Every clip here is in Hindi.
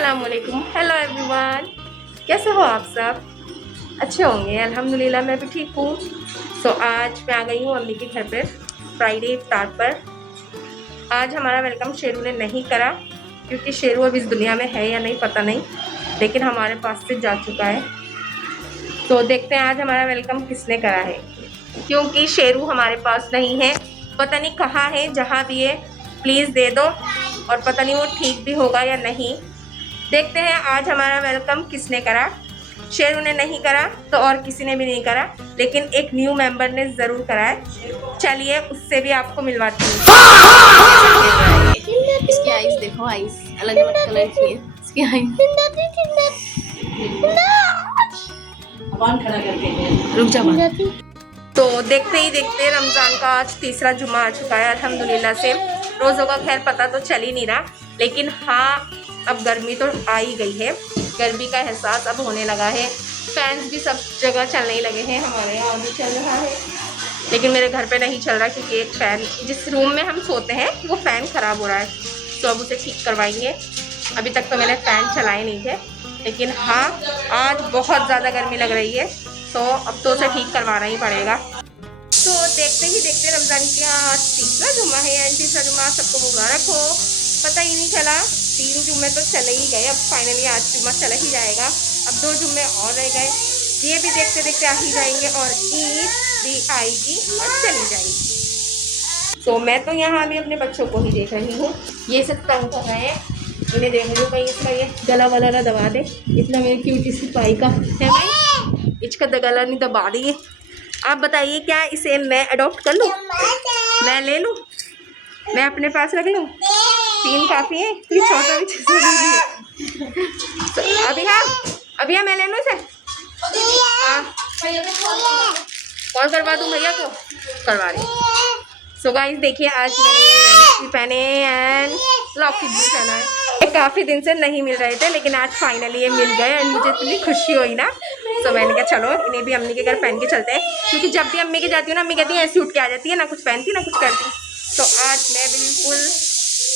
अस्सलामुअलैकुम, हेलो एवरीवन। कैसे हो आप सब? अच्छे होंगे, अल्हम्दुलिल्लाह मैं भी ठीक हूँ। आज मैं आ गई हूँ अम्मी के घर पर फ्राइडे इफ्तार पर। आज हमारा वेलकम शेरू ने नहीं करा क्योंकि शेरू अब इस दुनिया में है या नहीं पता नहीं, लेकिन हमारे पास से जा चुका है। तो देखते हैं आज हमारा वेलकम किसने करा है, क्योंकि शेरू हमारे पास नहीं है, पता नहीं कहाँ है। जहाँ भी है प्लीज़ दे दो, और पता नहीं वो ठीक भी होगा या नहीं। देखते हैं आज हमारा वेलकम किसने करा। शेरू ने नहीं करा तो और किसी ने भी नहीं करा, लेकिन एक न्यू मेंबर ने ज़रूर करा है। चलिए उससे भी आपको मिलवाती हूँ। इसकी आईज देखो, आईज अलग अलग कलर की है इसकी आईज। रुक जा। तो देखते ही देखते रमज़ान का आज तीसरा जुम्मा आ चुका है अल्हम्दुलिल्लाह से। रोज़ों का खैर पता तो चल ही नहीं रहा, लेकिन हाँ अब गर्मी तो आ ही गई है। गर्मी का एहसास अब होने लगा है। फैंस भी सब जगह चलने ही लगे हैं, हमारे यहाँ भी चल रहा है, लेकिन मेरे घर पे नहीं चल रहा क्योंकि एक फ़ैन जिस रूम में हम सोते हैं वो फ़ैन ख़राब हो रहा है, तो अब उसे ठीक करवाएंगे। अभी तक तो मैंने फ़ैन चलाए नहीं थे, लेकिन हाँ आज बहुत ज़्यादा गर्मी लग रही है, तो अब तो उसे ठीक करवाना ही पड़ेगा। तो देखते ही देखते रमज़ान की आज तीसरा जुम्मा है, एंड तीसरा जुम्मा सबको मुबारक हो। पता ही नहीं चला, 3 जुम्मे तो चले ही गए, अब फाइनली आज जुम्मा चला ही जाएगा। अब 2 जुम्मे और रह गए, ये भी देखते देखते आ ही जाएंगे और ईद भी आएगी और चली जाएगी। तो मैं तो यहाँ भी अपने बच्चों को ही देख रही हूँ, ये सब तंग कर रहे हैं। इन्हें देख रही हूँ कहीं इसका ये गला वाला ना दबा दे। इतना मेरी क्यूटी सी पाई का है भाई, इसका गला नहीं दबा देंगे। आप बताइए क्या इसे मैं अडॉप्ट कर लूँ, मैं ले लूँ, मैं अपने पास रख लूँ? 3 काफ़ी है, ये छोटा भी है। तो अभी मैं ले लूँ इसे। हाँ कॉल करवा दूँ भैया को, करवा रही। सो गाइस देखिए आज मैंने ये रंग भी पहने एंड लॉकेट भी पहना है। ये काफ़ी दिन से नहीं मिल रहे थे, लेकिन आज फाइनली ये मिल गए एंड मुझे इतनी खुशी हुई ना। सो मैंने कहा चलो इन्हें भी अम्मी के घर पहन के चलते हैं, क्योंकि जब भी अम्मी के जाती हूँ ना, अम्मी कहती है ऐसी उठ के आ जाती है, ना कुछ पहनती ना कुछ करती। तो आज मैं बिल्कुल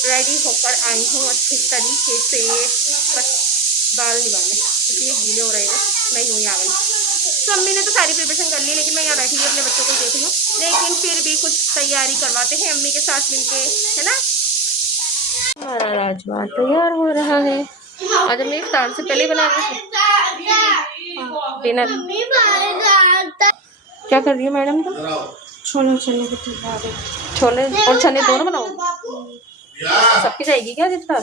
रेडी होकर आई हूँ अच्छे तरीके से, बस बाल निभाने क्योंकि ये गीले हो रहे हैं, मैं यूँ ही आ गई। तो अम्मी ने तो सारी प्रिपरेशन कर ली, लेकिन मैं यहाँ बैठी हुई अपने बच्चों को देख रही हूँ, लेकिन फिर भी कुछ तैयारी करवाते हैं अम्मी के साथ मिलके, है ना। हमारा राजमा तैयार हो रहा है। आज अम्मी इफ्तार से पहले बना रही थी डिनर। क्या कर रही है मैडम? तो छोले छोले और चने दोनों बनाओ, सबकी जाएगी क्या इफ्तार?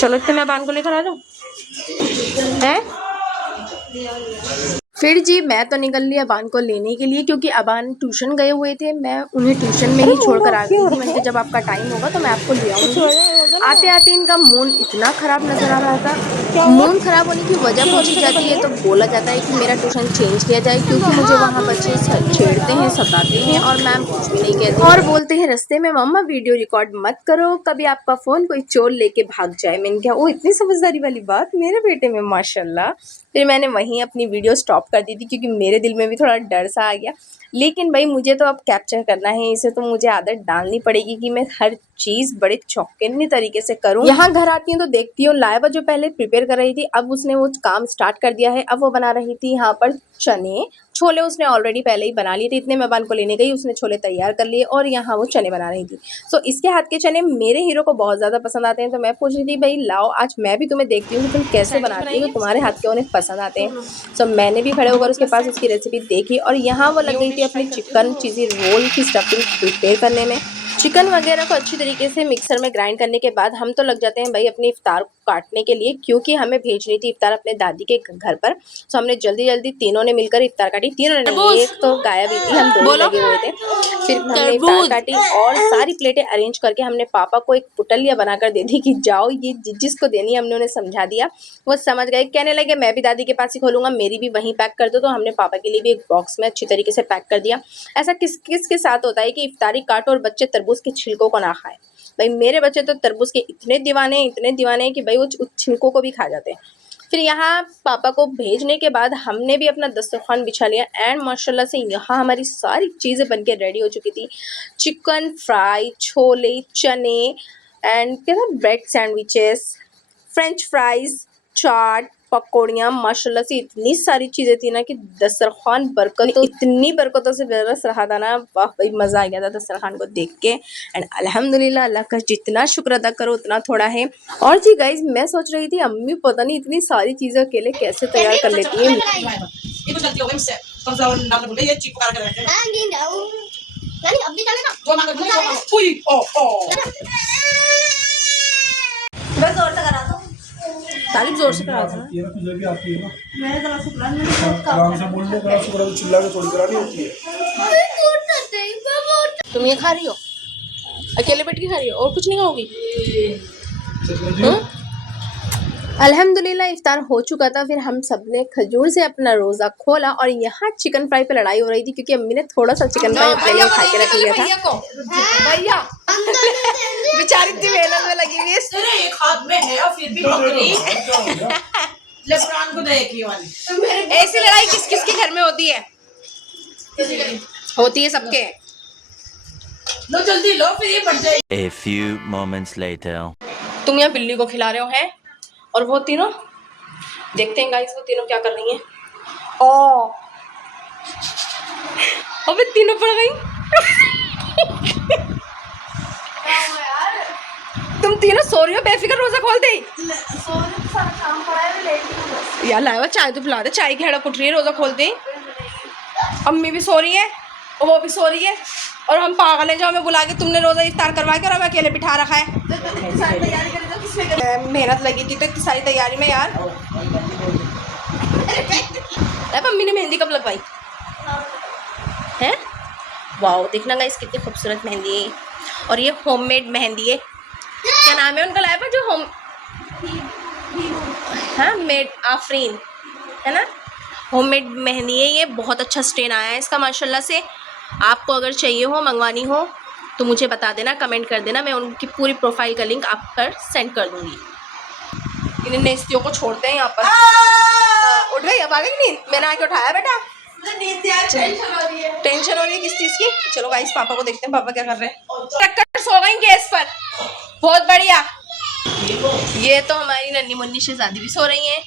चलो इतने मैं बान को लेकर आ जाऊँ है। फिर जी मैं तो निकल लिया अबान को लेने के लिए, क्योंकि अबान ट्यूशन गए हुए थे। मैं उन्हें ट्यूशन में ही छोड़कर आ गई थी। मैंने कहा जब आपका टाइम होगा तो मैं आपको ले आऊँगी। आते आते इनका मूड इतना ख़राब नज़र आ रहा था। मूड ख़राब होने की वजह पूछी जाती है तो बोला जाता है कि मेरा ट्यूशन चेंज किया जाए, क्योंकि मुझे वहाँ बच्चे छेड़ते हैं, सताते हैं और मैम कुछ भी नहीं कहती और बोलते हैं रास्ते में मम्मा वीडियो रिकॉर्ड मत करो, कभी आपका फ़ोन कोई चोर लेके भाग जाए। मैंने कहा ओ इतनी समझदारी वाली बात मेरे बेटे में माशाल्लाह। फिर मैंने वहीं अपनी वीडियो स्टॉप कर दी थी, क्योंकि मेरे दिल में भी थोड़ा डर सा आ गया। लेकिन भाई मुझे तो अब कैप्चर करना है इसे, तो मुझे आदत डालनी पड़ेगी कि मैं हर चीज़ बड़े चौकन्ने तरीके से करूँ। यहाँ घर आती हूँ तो देखती हूँ लाइबा जो पहले प्रिपेयर कर रही थी, अब उसने वो काम स्टार्ट कर दिया है। अब वो बना रही थी यहाँ पर चने, छोले उसने ऑलरेडी पहले ही बना लिए थे। इतने मैं अबान को लेने गई, उसने छोले तैयार कर लिए और यहाँ वो चने बना रही थी। तो इसके हाथ के चने मेरे हीरो को बहुत ज़्यादा पसंद आते हैं, तो मैं पूछ रही थी भाई लाओ आज मैं भी तुम्हें देखती हूँ कि तुम कैसे बनाती हो, तो तुम्हारे हाथ के उन्हें पसंद आते हैं। तो मैंने भी खड़े होकर उसके पास उसकी रेसिपी देखी, और यहाँ वो लग गई थी अपनी चिकन चीज़ी रोल की स्टफिंग प्रिपेयर करने में। चिकन वगैरह को अच्छी तरीके से मिक्सर में ग्राइंड करने के बाद हम तो लग जाते हैं भाई अपनी इफ्तार को काटने के लिए, क्योंकि हमें भेजनी थी इफ्तार अपने दादी के घर पर। तो हमने जल्दी जल्दी तीनों ने मिलकर इफ्तार काटी। तीनों ने नहीं, एक तो गायब ही थी, हम दोनों लगे हुए थे। फिर हमने इफ्तार काटी और सारी प्लेटें अरेंज करके हमने पापा को एक पुटलिया बनाकर दे दी कि जाओ ये जिसको देनी है। हमने उन्हें समझा दिया, वो समझ गए। कहने लगे मैं भी दादी के पास ही खोलूँगा, मेरी भी वहीं पैक कर दो। तो हमने पापा के लिए भी एक बॉक्स में अच्छी तरीके से पैक कर दिया। ऐसा किस किस के साथ होता है कि इफ्तारी काटो और बच्चे तरबूज के छिलकों को ना खाएं। भाई मेरे बच्चे तो तरबूज के इतने दीवाने हैं कि भाई वो छिलकों को भी खा जाते हैं। फिर यहाँ पापा को भेजने के बाद हमने भी अपना दस्तरखान बिछा लिया एंड माशाल्लाह से यहाँ हमारी सारी चीज़ें बनके रेडी हो चुकी थी। चिकन फ्राई, छोले, चने एंड क्या था, ब्रेड सैंडविचेस, फ्रेंच फ्राइज, चाट, पकौड़ियाँ, माशाल्लाह से इतनी सारी चीज़ें थी ना कि दस्तरखान इतनी बरकतों से बरस रहा था ना, वाह भाई मज़ा आ गया था दस्तरखान को देख के। एंड अल्हम्दुलिल्लाह, अल्लाह का जितना शुक्र अदा करो उतना थोड़ा है। और जी गाइज, मैं सोच रही थी अम्मी पता नहीं इतनी सारी चीज़ें अकेले कैसे तैयार कर लेती है। तारीफ जोर से करा था ना। तुझे भी आती है ना, मैंने तो आराम से बोल लो, शुक्र चिल्ला के थोड़ी करानी होती है। तुम ये खा रही हो, अकेले बैठ के खा रही हो और कुछ नहीं खाओगी? अल्हम्दुलिल्लाह इफ्तार हो चुका था। फिर हम सब ने खजूर से अपना रोज़ा खोला और यहाँ चिकन फ्राई पे लड़ाई हो रही थी क्योंकि अम्मी ने थोड़ा सा चिकन फ्राई अपने लिए उठा के रख लिया था। भैया बेचारी इतनी मेहनत में लगी हुई है। एक हाथ में है और फिर भी बकरी लेफ्रान को देख वाली। ऐसी लड़ाई किस किस के घर में होती है? होती है सबके। लो जल्दी लो, फिर ये बढ़ जाएगी। A few moments later. तुम यहाँ बिल्ली को खिला रहे हो हैं और वो तीनों देखते हैं गाइस, वो तीनों क्या कर रही हैं। ओ अबे तीनों पड़ गई। तुम तीनों सो रही हो बेफिक्र, रोजा खोल दे यार। लाया चाय तो पिला दे, चाय की हड़प उठ रही है, रोजा खोल दे। अम्मी भी सो रही है और वो भी सो रही है और हम पागल हैं जो हमें बुला के तुमने रोजा इफ्तार करवा के और हमें अकेले बिठा रखा है। मेहनत लगी थी तो इतनी सारी तैयारी में यार। मम्मी ने मेहंदी कब लगवाई है? वाओ, देखना गाइस कितनी खूबसूरत मेहंदी है। और ये होममेड मेहंदी है। क्या नाम है उनका लाइबा जो होम, हाँ मेड आफरीन है ना, होममेड मेहंदी है ये। बहुत अच्छा स्टेन आया है इसका माशाल्लाह से। आपको अगर चाहिए हो, मंगवानी हो तो मुझे बता देना, कमेंट कर देना, मैं उनकी पूरी प्रोफाइल का लिंक आप पर सेंड कर दूंगी। इन नेस्तियों को छोड़ते हैं यहाँ पर। उठ गई अब? आ गई नींद? मैंने आके उठाया बेटा। टेंशन हो रही है किस चीज़ की? चलो गाइस पापा को देखते हैं, पापा क्या कर रहे हैं। टक्कर सो गई गैस पर, बहुत बढ़िया। ये तो हमारी नन्ही मुन्नी शहजादी भी सो रही हैं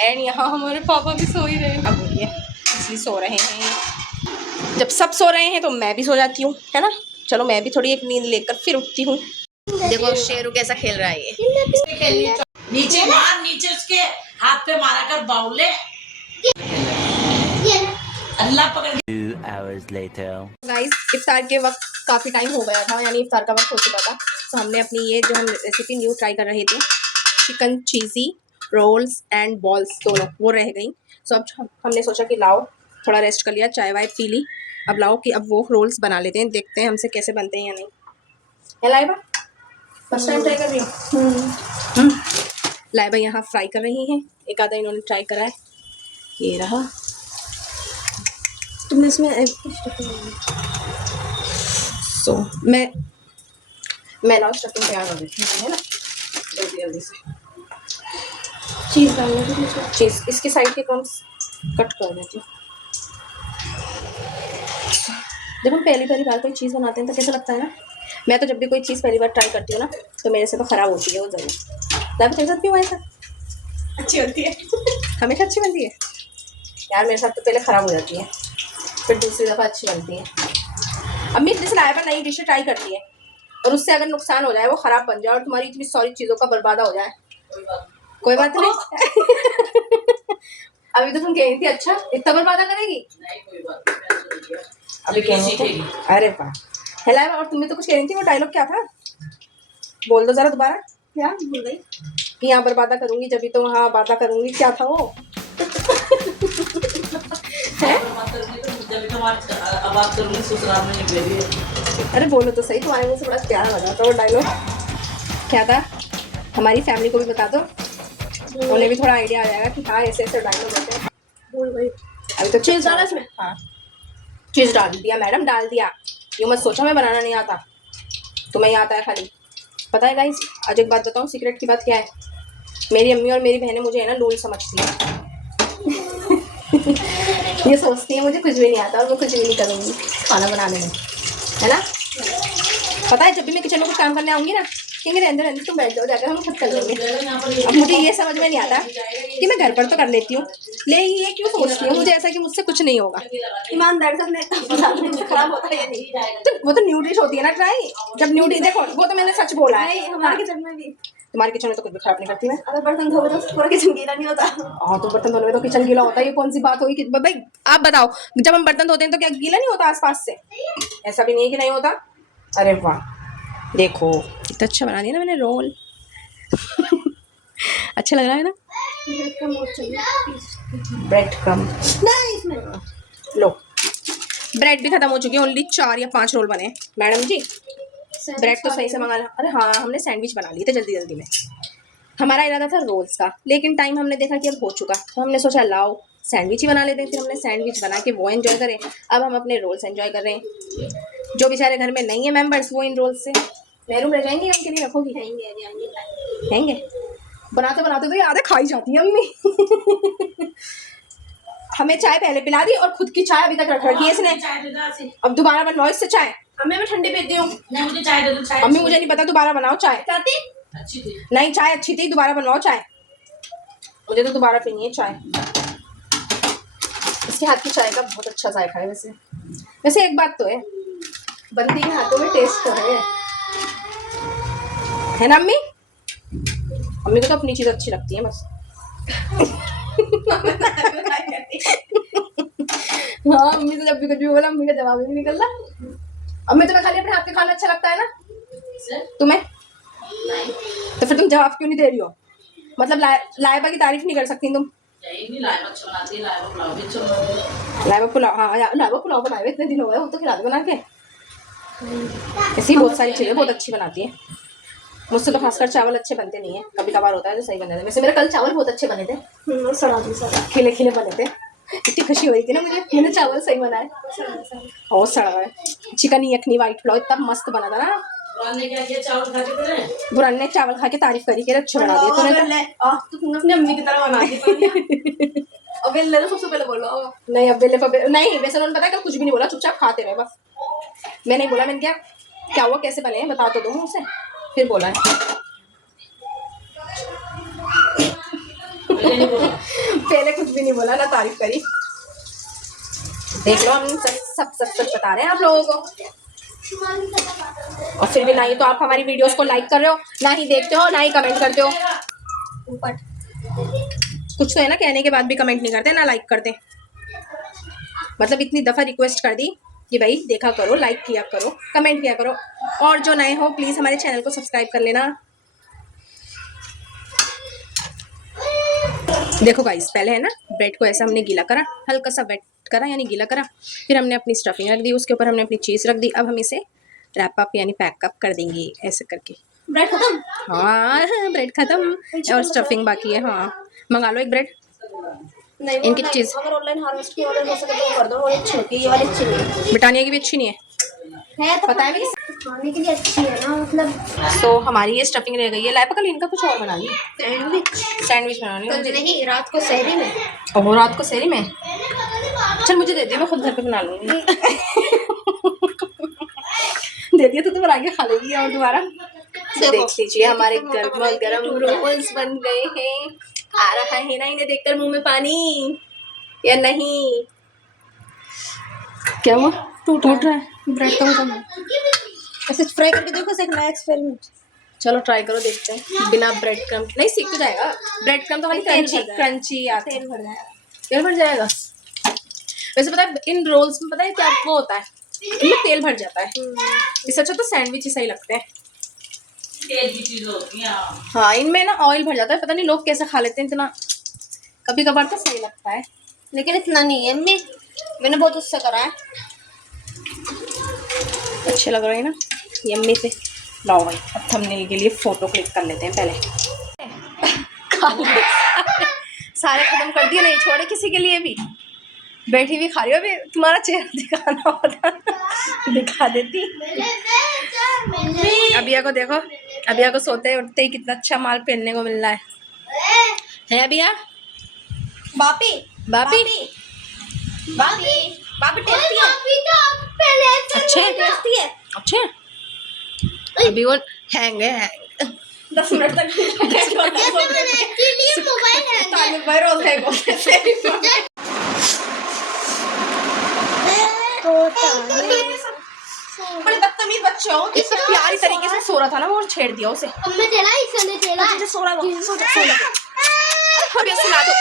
एंड यहाँ हमारे पापा भी सो ही रहे हैं। अब बोलिए इसलिए सो रहे हैं, जब सब सो रहे हैं तो मैं भी सो जाती हूँ, है ना। चलो मैं भी थोड़ी एक नींद लेकर फिर उठती हूँ। देखो शेरू कैसा खेल रहा है ये। नीचे मार, नीचे उसके हाथ पे मारा कर बाउले। अल्लाह पकड़। 2 hours later. गाइस इफ्तार के वक्त काफ़ी टाइम हो गया था, यानी इफ्तार का वक्त हो चुका था। तो हमने अपनी ये जो हम रेसिपी न्यू ट्राई कर रहे थे, chicken cheesy rolls and balls दोनों, वो रह गई। सो अब हमने सोचा कि लाओ थोड़ा रेस्ट कर लिया, चाय वाय पी ली, अब लाओ कि अब वो रोल्स बना लेते हैं, देखते हैं हमसे कैसे बनते हैं या नहीं। है लाइबा फर्स्ट टाइम ट्राई कर रही हो? लाइबा यहाँ फ्राई कर रही हैं, एक आधा इन्होंने ट्राई करा है। ये रहा, तुमने इसमें सो मैं लाओ स्टफिंग तैयार कर देती हूँ, है ना, जल्दी जल्दी से। चीज़ डालना है, चीज़ इसकी साइड के क्रम्स कट कर देती हूँ। जब हम पहली बार कोई चीज़ बनाते हैं तो कैसा लगता है ना। मैं तो जब भी कोई चीज़ पहली बार ट्राई करती हूँ ना तो मेरे से तो ख़राब होती है वो ज़रूर। लाइफ तेरे साथ क्यों ऐसा? अच्छी होती है हमेशा अच्छी बनती है यार। मेरे साथ तो पहले ख़राब हो जाती है, फिर दूसरी दफ़ा अच्छी बनती है। अम्मी जिस लाइफ पर नई डिशें ट्राई करती है और उससे अगर नुकसान हो जाए, वो ख़राब बन जाए और तुम्हारी इतनी सारी चीज़ों का बर्बादा हो जाए, कोई बात नहीं। अभी तो तुम कह रही थी अच्छा इतना बर्बादा करेगी, अभी कह रही थी। अरे वाह हेला। और तुम्हें तो कुछ कह रही थी, वो डायलॉग क्या था? बोल दो ज़रा दोबारा। क्या भूल गई? कि यहाँ बर्बादा करूँगी जब भी तो वहाँ बादा करूँगी, क्या था वो? अरे बोलो तो सही, तुम्हारे मुँह से बड़ा प्यारा लगा था वो डायलॉग। क्या था? हमारी फैमिली को भी बता दो, उन्हें भी थोड़ा आइडिया आ जाएगा कि हाँ ऐसे ऐसे डायलॉग होते हैं। बोल भाई अभी तो चीज़ डाला इसमें। हाँ चीज़ डाल दिया मैडम, डाल दिया। यूँ मत सोचो मैं बनाना नहीं आता, तुम्हें आता है खाली। पता है गाइस, आज एक बात बताऊँ, सीक्रेट की बात क्या है? मेरी अम्मी और मेरी बहनें मुझे है ना लूल समझती हैं। ये सोचती है मुझे कुछ भी नहीं आता और मैं कुछ भी नहीं करूँगी खाना बनाने में, है ना। पता है जब भी मैं किचन में कुछ काम करने आऊँगी ना कहेंगे रहने रहने तुम बैठ जाओ, जाकर हम खुद कर लेंगे। अब मुझे ये समझ में नहीं आता कि मैं घर पर तो कर लेती हूँ, ले ये क्यों सोचती हूँ मुझे ऐसा कि मुझसे कुछ नहीं होगा। ईमानदार से अपने खराब होता है या नहीं, तो वो तो न्यू डिश होती है ना ट्राई। जब न्यू डिश देखो, वो तो मैंने सच बोला है। हमारे किचन में भी, तुम्हारे किचन में तो कुछ भी खराब नहीं करती मैं। अगर बर्तन धो तो पूरा किचन गीला नहीं होता। हाँ तो बर्तन धोने में तो किचन गीला होता है, ये कौन सी बात हुई कि भाई आप बताओ, जब हम बर्तन धोते हैं तो क्या गीला नहीं होता आसपास से? ऐसा भी नहीं है कि नहीं होता। अरे वाह, देखो कितना अच्छा बना दिया ना मैंने रोल। अच्छा लग रहा है ना? ब्रेड क्रम लो, ब्रेड भी खत्म हो चुकी है, ओनली 4 या 5 रोल बने। मैडम जी ब्रेड तो सही से मंगा ला। अरे हाँ, हमने सैंडविच बना लिए थे जल्दी जल्दी में। हमारा इरादा था रोल्स का, लेकिन टाइम हमने देखा कि अब हो चुका, तो हमने सोचा लाओ सैंडविच ही बना लेते हैं। फिर हमने सैंडविच बना के वो एंजॉय करें। अब हम अपने रोल्स एंजॉय कर रहे हैं। जो बेचारे घर में नहीं है मेंबर्स, वो इन रोल्स से महरूम रह जाएंगे। उनके लिए रखोगी? रहेंगे। बनाते बनाते तो याद है खाई जाती है अम्मी। हमें चाय पहले पिला दी और खुद की चाय अभी तक रख रखी है इसने। अब दोबारा बनवाओ इससे चाय। अम्मी मैं ठंडी पीती हूँ। नहीं मुझे चाय दे दो, चाय अम्मी मुझे नहीं पता, दोबारा बनाओ चाय। अच्छी थी। नहीं चाय अच्छी थी, दोबारा बनवाओ चाय। मुझे तो दोबारा पीनी है चाय। इसके हाथ की चाय का बहुत अच्छा जायका है। वैसे एक बात तो है, बंदी के हाथों में टेस्ट तो है ना अम्मी? अम्मी को तो अपनी चीज अच्छी लगती है बस। हाँ, अम्मी से जब भी कुछ भी बोला अम्मी का जवाब ही नहीं निकलता। अम्मी तुम्हें खाली अपने हाथ का खाना अच्छा लगता है ना? तुम्हें नहीं, तो फिर तुम जवाब क्यों नहीं दे रही हो? मतलब लाइबा की तारीफ नहीं कर सकती तुम? यही नहीं, लाइबा अच्छा बनाती है, लाइबा पुलाव भी अच्छा बनाती है। लाइबा पुलाव, हाँ लाइबा पुलाव बनाए हुए इतने दिन हो गए, वो तो खिला दो बना के। ऐसी बहुत सारी चीजें बहुत अच्छी बनाती है। मुझसे तो खासकर चावल अच्छे बनते नहीं है, कभी कभार होता है जो सही बने थे। वैसे मेरे कल चावल बहुत अच्छे बने थे, खिले खिले बने थे। इतनी खुशी हुई थी ना मुझे, मैंने चावल सही बनाए। और सड़ा हुआ है। चिकन यखनी वाइट पुलाव इतना मस्त बना था ना। बुरान ने क्या किया, चावल खा के तेरे? बुरान ने चावल खा के तारीफ करी कि अच्छे बना दिए तूने। तुमने अपनी अम्मी की तरह बना दी। अब ले लो, सबसे पहले बोलो। नहीं अब नहीं, वैसे उन्होंने पता है कल कुछ भी नहीं बोला, चुपचाप खाते रहे बस। मैं नहीं बोला, मैंने क्या हुआ कैसे बने हैं बता तो दो मुझसे, फिर बोला है। पहले कुछ भी नहीं बोला, ना तारीफ करी। देख लो हम सब सच बता रहे हैं आप लोगों को, और फिर भी ना ही तो आप हमारी वीडियोस को लाइक कर रहे हो, ना ही देखते हो, ना ही कमेंट करते हो। कुछ तो है ना, कहने के बाद भी कमेंट नहीं करते, ना लाइक करते। मतलब इतनी दफ़ा रिक्वेस्ट कर दी कि भाई देखा करो, लाइक किया करो, कमेंट किया करो, और जो नए हो प्लीज़ हमारे चैनल को सब्सक्राइब कर लेना। देखो गाइस, पहले है ना ब्रेड को ऐसा हमने गीला करा, हल्का सा वेट करा यानी गीला करा, फिर हमने अपनी स्टफिंग रख दी, उसके ऊपर हमने अपनी चीज़ रख दी। अब हम इसे रैप अप यानी पैक अप कर देंगे ऐसे करके। ब्रेड खत्म? हाँ ब्रेड खत्म और स्टफिंग बाकी है। हाँ मंगा लो एक ब्रेड। नहीं, इनकी चीज़ अगर ऑनलाइन हार्वेस्ट की ऑर्डर हो सके तो कर दो। वो अच्छी होती है, ये वाली अच्छी नहीं है। ब्रिटानिया की भी अच्छी नहीं है, तो पता है खाने के लिए अच्छी है ना, मतलब। तो हमारी ये स्टफिंग रह गई है। लाइपा कल इनका कुछ और बना ली, सैंडविच बनानी है। नहीं, रात को सहरी में। और रात को सहरी में? चल मुझे दे दियो, मैं खुद घर पे बना लूँगी। दे दिया तो बना के खा लेगी और दोबारा। देख लीजिए हमारे गरम रोल्स बन गए हैं। आ रहा है ना इन्हें देखकर मुंह में पानी या नहीं? क्या हुआ? टूट रहा है ब्रेड का मुझे। ऐसे फ्राई करके देखो, एक नया एक्सपेरिमेंट। चलो ट्राई करो, देखते हैं। बिना ब्रेड क्रम नहीं सीख तो जाएगा। ब्रेड क्रम तो खाली क्रंची आता है। तेल भर जाएगा। वैसे पता है इन रोल्स में पता है क्या वो होता है, इनमें तेल भर जाता है। इससे अच्छा तो सैंडविच ही सही लगते हैं। तेल की चीज होती है। हाँ इनमें ना ऑयल भर जाता है, पता नहीं लोग कैसे खा लेते हैं इतना। कभी कभार तो सही लगता है, लेकिन इतना नहीं है अम्मी, मैंने बहुत उससे करा है। अच्छे लग रहे हैं ना यम्मी से। लाओ भाई अब थंबनेल के लिए फोटो क्लिक कर लेते हैं पहले। सारे खत्म कर दिए, नहीं छोड़े किसी के लिए भी। बैठी भी खा रही हो, अभी तुम्हारा चेहरा दिखाना होता दिखा देती। अबिया को देखो, अबिया को सोते उठते ही कितना अच्छा माल पहनने को मिल रहा है अबिया? बापी बापी बापी बापी टेस्टी है। अच्छे टेस्टी है। अच्छे। अभी वो हैंग है, 10 मिनट तक तालिब भाई रोज है बड़े बदतमीज बच्चे हो। प्यारी तरीके से सो रहा था ना वो, छेड़ दिया उसे। सो रहा है, सो जा, अभी सुला दो।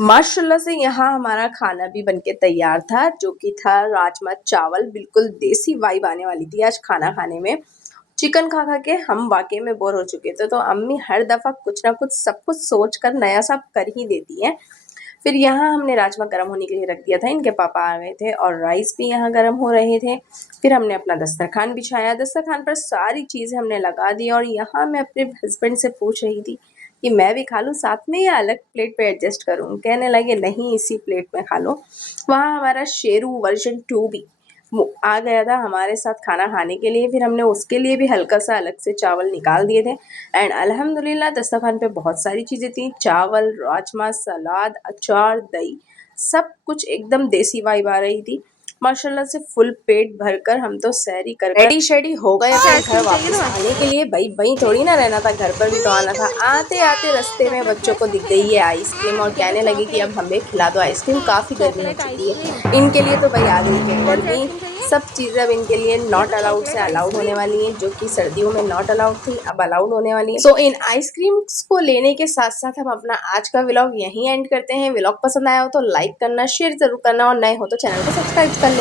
माशाल्लाह से यहाँ हमारा खाना भी बनके तैयार था, जो कि था राजमा चावल। बिल्कुल देसी वाइब आने वाली थी आज खाना खाने में। चिकन खा खा के हम वाकई में बोर हो चुके थे, तो अम्मी हर दफ़ा कुछ ना कुछ सब कुछ सोच कर नया सब कर ही देती हैं। फिर यहाँ हमने राजमा गर्म होने के लिए रख दिया था, इनके पापा आ गए थे और राइस भी यहाँ गर्म हो रहे थे। फिर हमने अपना दस्तरखान बिछाया, दस्तरखान पर सारी चीज़ें हमने लगा दी और यहाँ मैं अपने हस्बैंड से पूछ रही थी कि मैं भी खा लूँ साथ में या अलग प्लेट पे एडजस्ट करूँ। कहने लगे नहीं, इसी प्लेट में खा लो। वहाँ हमारा शेरू वर्जन 2 भी आ गया था हमारे साथ खाना खाने के लिए। फिर हमने उसके लिए भी हल्का सा अलग से चावल निकाल दिए थे। एंड अल्हम्दुलिल्लाह दस्तरखान पे बहुत सारी चीज़ें थी, चावल, राजमा, सलाद, अचार, दही, सब कुछ एकदम देसी वाइब आ रही थी। माशाल्लाह से फुल पेट भरकर हम तो सैरी कर रेडी शेडी हो गए थे घर वापस आने के लिए। भाई थोड़ी ना रहना था, घर पर भी तो आना था। आते आते रास्ते में बच्चों को दिख गई है आइसक्रीम और कहने लगी कि अब हमें खिला दो आइसक्रीम, काफ़ी गर्मी हो चुकी है। इनके लिए तो भाई आ गई है गर्मी, सब चीज़ें अब इनके लिए नॉट अलाउड से अलाउड होने वाली हैं, जो कि सर्दियों में नॉट अलाउड थी अब अलाउड होने वाली है। सो इन आइसक्रीम्स को लेने के साथ साथ हम अपना आज का व्लॉग यहीं एंड करते हैं। व्लॉग पसंद आया हो तो लाइक करना, शेयर जरूर करना और नए हो तो चैनल को सब्सक्राइब कर लेना।